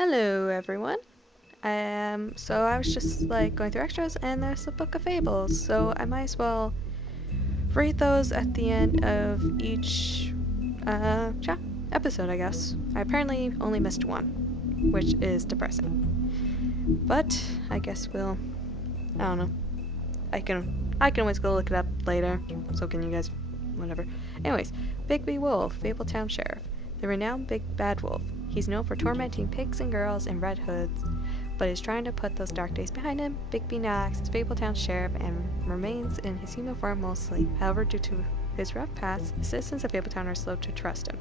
Hello everyone. So I was just going through extras and there's the Book of Fables, so I might as well read those at the end of each episode, I guess. I apparently only missed one, which is depressing. But I guess I don't know. I can always go look it up later, so can you guys, whatever. Anyways, Bigby Wolf, Fabletown Sheriff. The renowned Big Bad Wolf. He's known for tormenting pigs and girls in red hoods, but is trying to put those dark days behind him. Bigby now acts as Fabletown Sheriff and remains in his human form mostly. However, due to his rough past, the citizens of Fabletown are slow to trust him.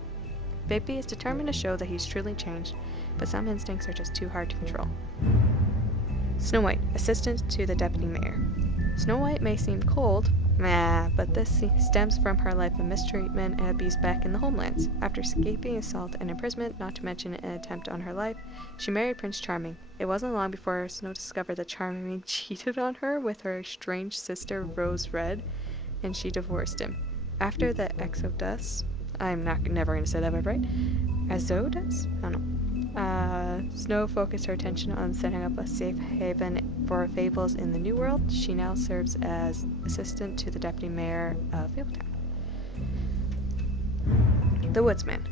Bigby is determined to show that he's truly changed, but some instincts are just too hard to control. Snow White, assistant to the deputy mayor. Snow White may seem cold, but this stems from her life of mistreatment and abuse back in the homelands. After escaping assault and imprisonment, not to mention an attempt on her life, she married Prince Charming. It wasn't long before Snow discovered that Charming cheated on her with her estranged sister Rose Red, and she divorced him. After the Exodus, I'm never going to say that word right, Exodus? I don't know. Snow focused her attention on setting up a safe haven for fables in the New World. She now serves as assistant to the deputy mayor of Fabletown. The Woodsman,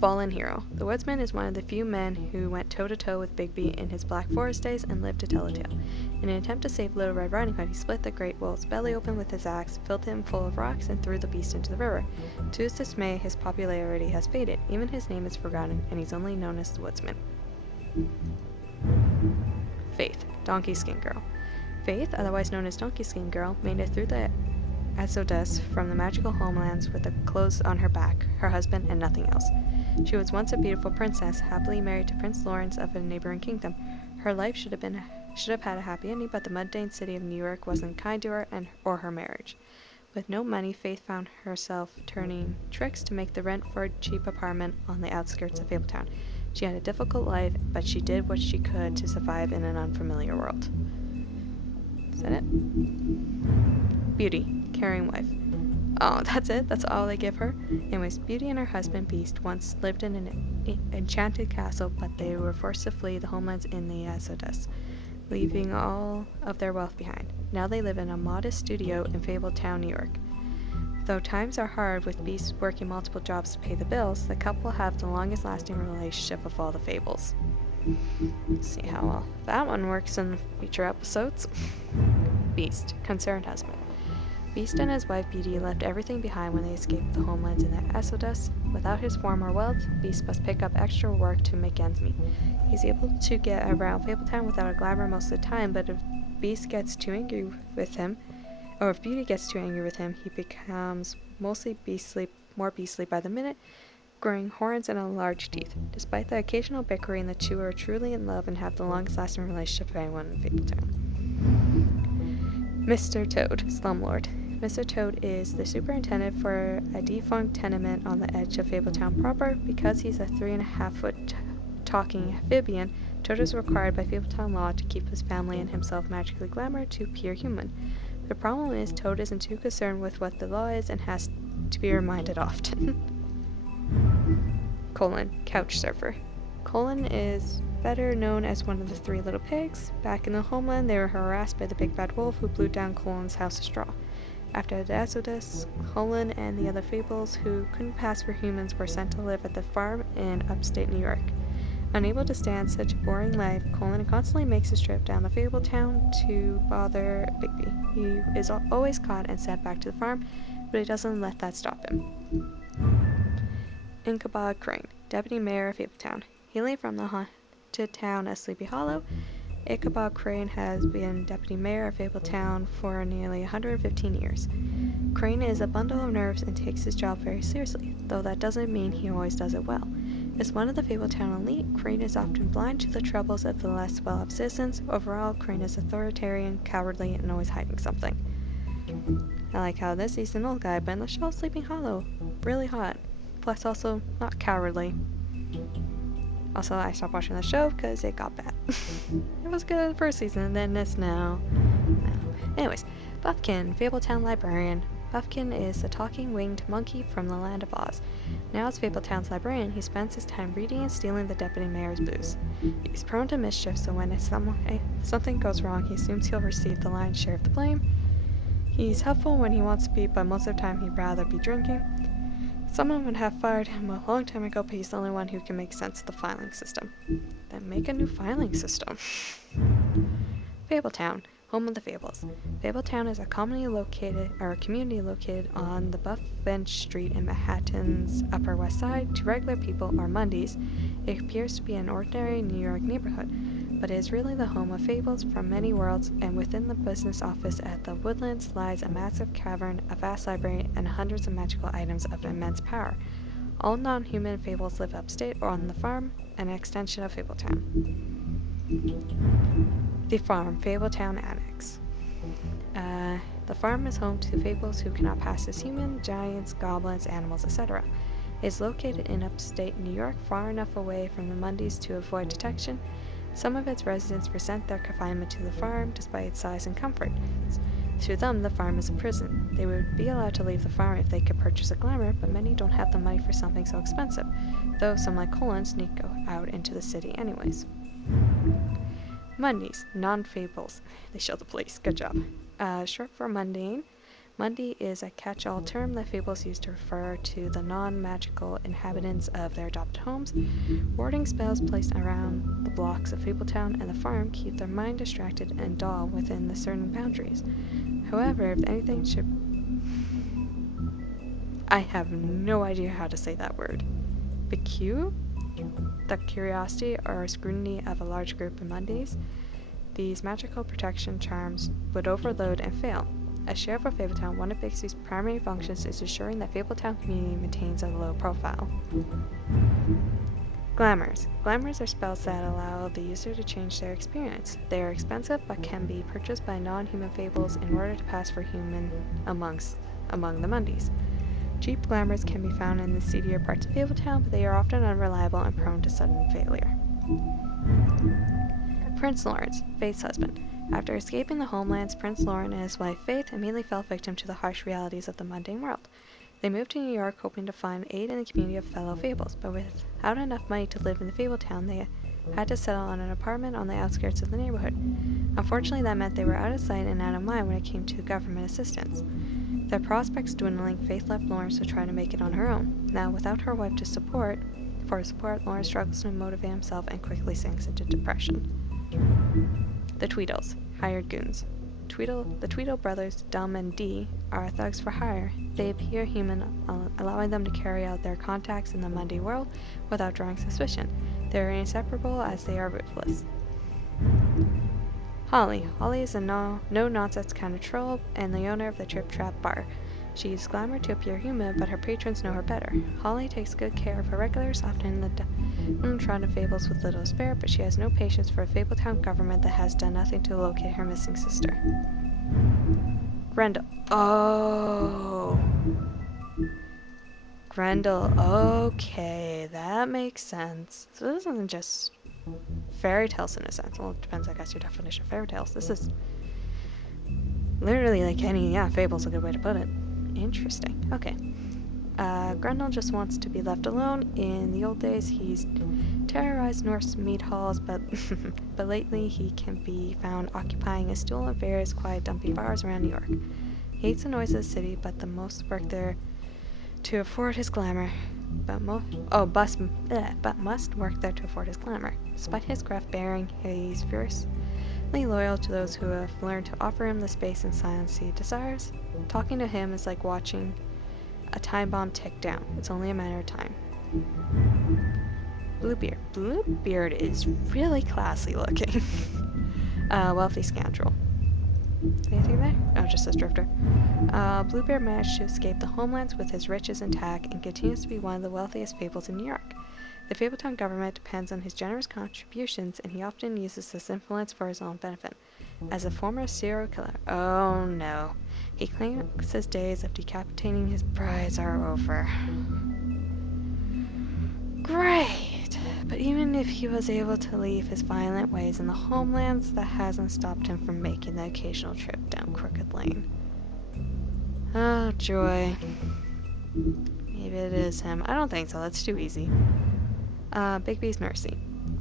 fallen hero. The Woodsman is one of the few men who went toe-to-toe with Bigby in his Black Forest days and lived to tell a tale. In an attempt to save Little Red Riding Hood, he split the great wolf's belly open with his axe, filled him full of rocks, and threw the beast into the river. To his dismay, his popularity has faded. Even his name is forgotten, and he's only known as the Woodsman. Faith, Donkey Skin Girl. Faith, otherwise known as Donkey Skin Girl, made it through the Exodus from the magical homelands with the clothes on her back, her husband, and nothing else. She was once a beautiful princess, happily married to Prince Lawrence of a neighboring kingdom. Her life should have had a happy ending, but the mundane city of New York wasn't kind to her or her marriage. With no money, Faith found herself turning tricks to make the rent for a cheap apartment on the outskirts of Fabletown. She had a difficult life, but she did what she could to survive in an unfamiliar world. Is that it? Beauty, caring wife. Oh, that's it? That's all they give her? Anyways, Beauty and her husband Beast once lived in an enchanted castle, but they were forced to flee the homelands in the Exodus, leaving all of their wealth behind. Now they live in a modest studio in Fabletown, New York. Though times are hard with Beast working multiple jobs to pay the bills, the couple have the longest lasting relationship of all the fables. Let's see how well that one works in future episodes. Beast, concerned husband. Beast and his wife Beauty left everything behind when they escaped the homelands in the Exodus. Without his form or wealth, Beast must pick up extra work to make ends meet. He's able to get around Fabletown without a glamour most of the time, but if Beast gets too angry with him, or if Beauty gets too angry with him, he becomes more beastly by the minute, growing horns and large teeth. Despite the occasional bickering, the two are truly in love and have the longest lasting relationship of anyone in Fabletown. Mr. Toad, Slumlord. Mr. Toad is the superintendent for a defunct tenement on the edge of Fabletown proper. Because he's a 3.5-foot talking amphibian, Toad is required by Fabletown law to keep his family and himself magically glamored to appear human. The problem is Toad isn't too concerned with what the law is and has to be reminded often. Couch surfer. Colin is better known as one of the three little pigs. Back in the homeland, they were harassed by the big bad wolf who blew down Colin's house of straw. After the Exodus, Colin and the other fables who couldn't pass for humans were sent to live at the farm in upstate New York. Unable to stand such a boring life, Colin constantly makes his trip down to Fabletown to bother Bigby. He is always caught and sent back to the farm, but he doesn't let that stop him. Ichabod Crane, Deputy Mayor of Fabletown. Hailing from the haunted town of Sleepy Hollow, Ichabod Crane has been Deputy Mayor of Fabletown for nearly 115 years. Crane is a bundle of nerves and takes his job very seriously, though that doesn't mean he always does it well. As one of the Fabletown elite, Crane is often blind to the troubles of the less well-off citizens. Overall, Crane is authoritarian, cowardly, and always hiding something. I like how this he's an old guy, but in the show Sleeping Hollow, really hot. Plus also not cowardly. Also, I stopped watching the show because it got bad. It was good the first season, and then it's now. Anyways, Buffkin, Fabletown librarian. Buffkin is the talking winged monkey from the land of Oz. Now as Fabletown's librarian, he spends his time reading and stealing the deputy mayor's booze. He's prone to mischief, so when something goes wrong, he assumes he'll receive the lion's share of the blame. He's helpful when he wants to be, but most of the time he'd rather be drinking. Someone would have fired him a long time ago, but he's the only one who can make sense of the filing system. Then make a new filing system. Fabletown, home of the Fables. Fabletown is a community located on the Buff Bench Street in Manhattan's Upper West Side. To regular people, or Mondays, it appears to be an ordinary New York neighborhood, but it is really the home of fables from many worlds, and within the business office at the Woodlands lies a massive cavern, a vast library, and hundreds of magical items of immense power. All non-human fables live upstate or on the farm, an extension of Fabletown. The Farm, Fabletown Annex. The farm is home to fables who cannot pass as human, giants, goblins, animals, etc. It is located in upstate New York, far enough away from the Mondays to avoid detection. Some of its residents resent their confinement to the farm, despite its size and comfort. To them, the farm is a prison. They would be allowed to leave the farm if they could purchase a glamour, but many don't have the money for something so expensive, though some like Colin sneak out into the city anyways. Mondays, non-fables. They show the police. Good job. Short for mundane. Monday is a catch-all term that fables use to refer to the non-magical inhabitants of their adopted homes. Warding spells placed around the blocks of Fabletown and the farm keep their mind distracted and dull within the certain boundaries. However, if anything should... I have no idea how to say that word. Pique? The curiosity or scrutiny of a large group of Mondays. These magical protection charms would overload and fail. As sheriff of Fabletown, one of Bixby's primary functions is ensuring that Fabletown community maintains a low profile. Glamours. Glamours are spells that allow the user to change their experience. They are expensive but can be purchased by non-human fables in order to pass for human among the Mondays. Cheap glamours can be found in the seedier parts of Fabletown, but they are often unreliable and prone to sudden failure. Prince Lawrence, Faith's husband. After escaping the homelands, Prince Lauren and his wife Faith immediately fell victim to the harsh realities of the mundane world. They moved to New York hoping to find aid in the community of fellow fables, but without enough money to live in the Fabletown, they had to settle on an apartment on the outskirts of the neighborhood. Unfortunately, that meant they were out of sight and out of mind when it came to government assistance. Their prospects dwindling, Faith left Lawrence to try to make it on her own. Now, without her wife for support, Lawrence struggles to motivate himself and quickly sinks into depression. The Tweedles, hired goons. The Tweedle brothers, Dum and Dee, are thugs for hire. They appear human, allowing them to carry out their contacts in the Monday world without drawing suspicion. They are inseparable as they are ruthless. Holly. Holly is a no-nonsense kind of troll and the owner of the Trip Trap Bar. She uses glamour to appear human, but her patrons know her better. Holly takes good care of her regulars, often in the downtrodden fables with little to spare, but she has no patience for a Fabletown government that has done nothing to locate her missing sister. Grendel. Oh! Grendel. Okay, that makes sense. So this isn't just fairy tales in a sense. Well, it depends, I guess, your definition of fairy tales. This is literally like any, fable's a good way to put it. Interesting. Okay. Grendel just wants to be left alone. In the old days, he's terrorized Norse mead halls, but lately he can be found occupying a stool in various quiet, dumpy bars around New York. He hates the noise of the city, but must work there to afford his glamour. Must work there to afford his glamour. Despite his gruff bearing, he's fiercely loyal to those who have learned to offer him the space and silence he desires. Talking to him is like watching a time bomb tick down. It's only a matter of time. Bluebeard. Bluebeard is really classy looking. Wealthy scoundrel. Anything there? Oh, just says drifter. Bluebeard managed to escape the homelands with his riches intact and continues to be one of the wealthiest fables in New York. The Fabletown government depends on his generous contributions, and he often uses this influence for his own benefit. As a former serial killer, oh no, he claims his days of decapitating his brides are over. Great! But even if he was able to leave his violent ways in the homelands, that hasn't stopped him from making the occasional trip down Crooked Lane. Oh, joy. Maybe it is him. I don't think so. That's too easy. Bigby's Mercy.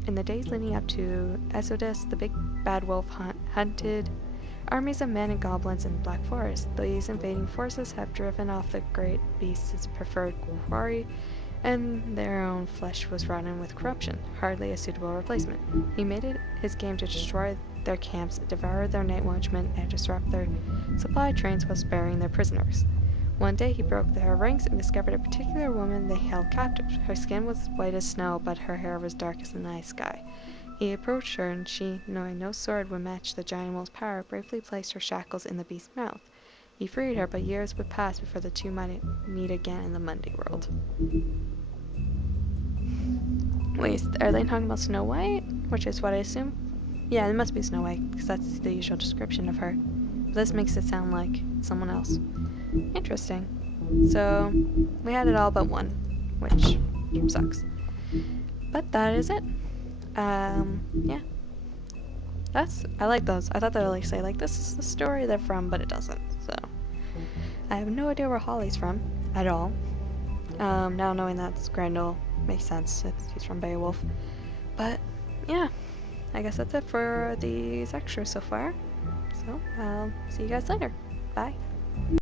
In the days leading up to Exodus, the big bad wolf hunted armies of men and goblins in the Black Forest. These invading forces have driven off the great beast's preferred quarry, and their own flesh was rotten with corruption, hardly a suitable replacement. He made it his game to destroy their camps, devour their night watchmen, and disrupt their supply trains while sparing their prisoners. One day he broke their ranks and discovered a particular woman they held captive. Her skin was white as snow, but her hair was dark as the night sky. He approached her, and she, knowing no sword would match the giant wolf's power, bravely placed her shackles in the beast's mouth. He freed her, but years would pass before the two might meet again in the Monday world. Wait, are they talking about Snow White? Which is what I assume? Yeah, it must be Snow White, because that's the usual description of her. But this makes it sound like someone else. Interesting. So, we had it all but one, which sucks. But that is it. Yeah. I like those. I thought they would like say, like, this is the story they're from, but it doesn't. So, I have no idea where Holly's from, at all. Now knowing that's Grendel makes sense. He's from Beowulf. But, yeah. I guess that's it for these extras so far. So, I'll see you guys later. Bye.